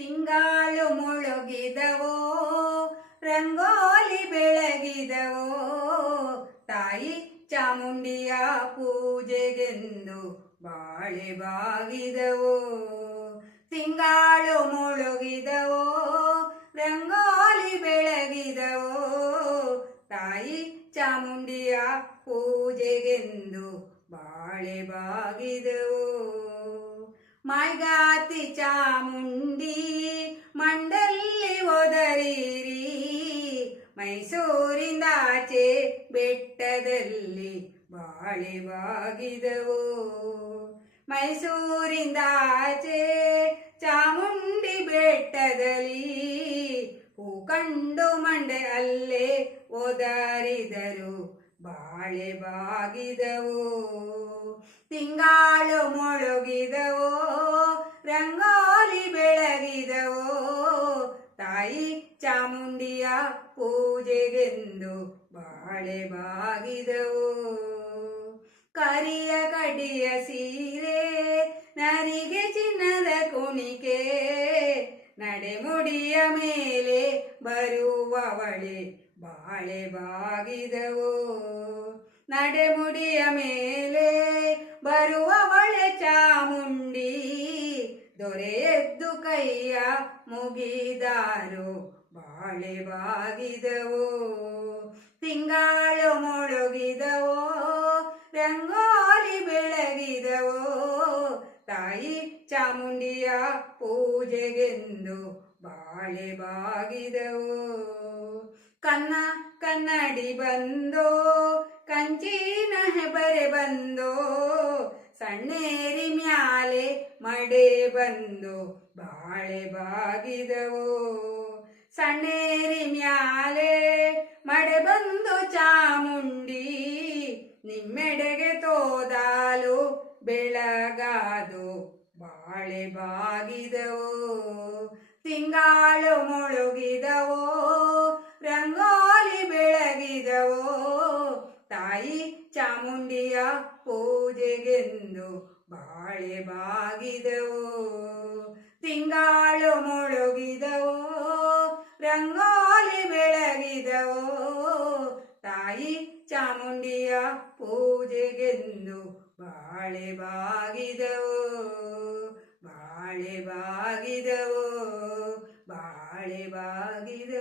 ತಿಂಗಾಳು ಮುಳುಗಿದವೋ ರಂಗೋಲಿ ಬೆಳಗಿದವೋ ತಾಯಿ ಚಾಮುಂಡಿಯ ಪೂಜೆಗೆಂದು ಬಾಳೆ ಬಾಗಿದವೋ. ತಿಂಗಾಳು ಮುಳುಗಿದವೋ ರಂಗೋಲಿ ಬೆಳಗಿದವೋ ತಾಯಿ ಚಾಮುಂಡಿಯ ಪೂಜೆಗೆಂದು ಬಾಳೆ ಬಾಗಿದವೋ. ಮೈಗಾತಿ ಚಾಮುಂಡಿ ಮಂಡಲ್ಲಿ ಒದರಿರಿ ಮೈಸೂರಿಂದಾಚೆ ಬೆಟ್ಟದಲ್ಲಿ ಬಾಳೆ ಬಾಗಿದವೋ. ಮೈಸೂರಿಂದಾಚೆ ಚಾಮುಂಡಿ ಬೆಟ್ಟದಲ್ಲಿ ಹೂ ಕಂಡು ಮಂಡೆ ಅಲ್ಲೇ ಒದರಿದರು ಬಾಳೆ ಬಾಗಿದವೋ. ತಿಂಗಾಳು ಮುಳುಗಿದವೋ ರಂಗೋಲಿ ಬೆಳಗಿದವೋ ತಾಯಿ ಚಾಮುಂಡಿಯ ಪೂಜೆಗೆಂದು ಬಾಳೆ ಬಾಗಿದವೋ. ಕರಿಯ ಕಡಿಯ ಸೀರೆ ನರಿಗೆ ಚಿನ್ನದ ಕುಣಿಕೆ ನಡೆಮುಡಿಯ ಮೇಲೆ ಬರುವವಳೆ ಬಾಳೆ ಬಾಗಿದವೋ. ನಡೆಮುಡಿಯ ಮೇಲೆ ಬರುವವಳೆ ಚಾಮುಂಡಿ ದೊರೆ ಎದ್ದು ಕೈಯ ಮುಗಿದಾರು ಬಾಳೆ ಬಾಗಿದವೋ. ತಿಂಗಾಳು ಮುಳುಗಿದವೋ ರಂಗೋಲಿ ಬೆಳಗಿದವೋ ತಾಯಿ ಚಾಮುಂಡಿಯ ಪೂಜೆಗೆಂದು ಬಾಳೆ ಬಾಗಿದವೋ. ಕನ್ನಡಿ ಬಂದೋ ಕಂಚಿನ ಹೆಬರೆ ಬಂದೋ ಸಣ್ಣೇರಿ ಮ್ಯಾಲೆ ಮಡೆ ಬಂದು ಬಾಳೆ ಬಾಗಿದವೋ. ಸಣ್ಣೇರಿ ಮ್ಯಾಲೆ ಮಡೆ ಬಂದು ಚಾಮುಂಡಿ ನಿಮ್ಮೆಡೆಗೆ ತೋದಾಲು ಬೆಳಗಾದು ಬಾಳೆ ಬಾಗಿದವೋ. ತಿಂಗಾಳು ಮುಳುಗಿದವೋ ರಂಗೋಲಿ ಬೆಳಗಿದವೋ ತಾಯಿ ಚಾಮುಂಡಿಯ ಪೂಜೆಗೆಂದು ಬಾಳೆ ಬಾಗಿದವೋ. ತಿಂಗಾಳು ಮುಳುಗಿದವೋ ರಂಗೋಲಿ ಬೆಳಗಿದವೋ ತಾಯಿ ಚಾಮುಂಡಿಯ ಪೂಜೆಗೆಂದು ಬಾಳೆ ಬಾಗಿದವೋ. ಬಾಳೆ ಬಾಗಿದವೋ ಬಾಳೆ ಬಾಗಿದವೋ.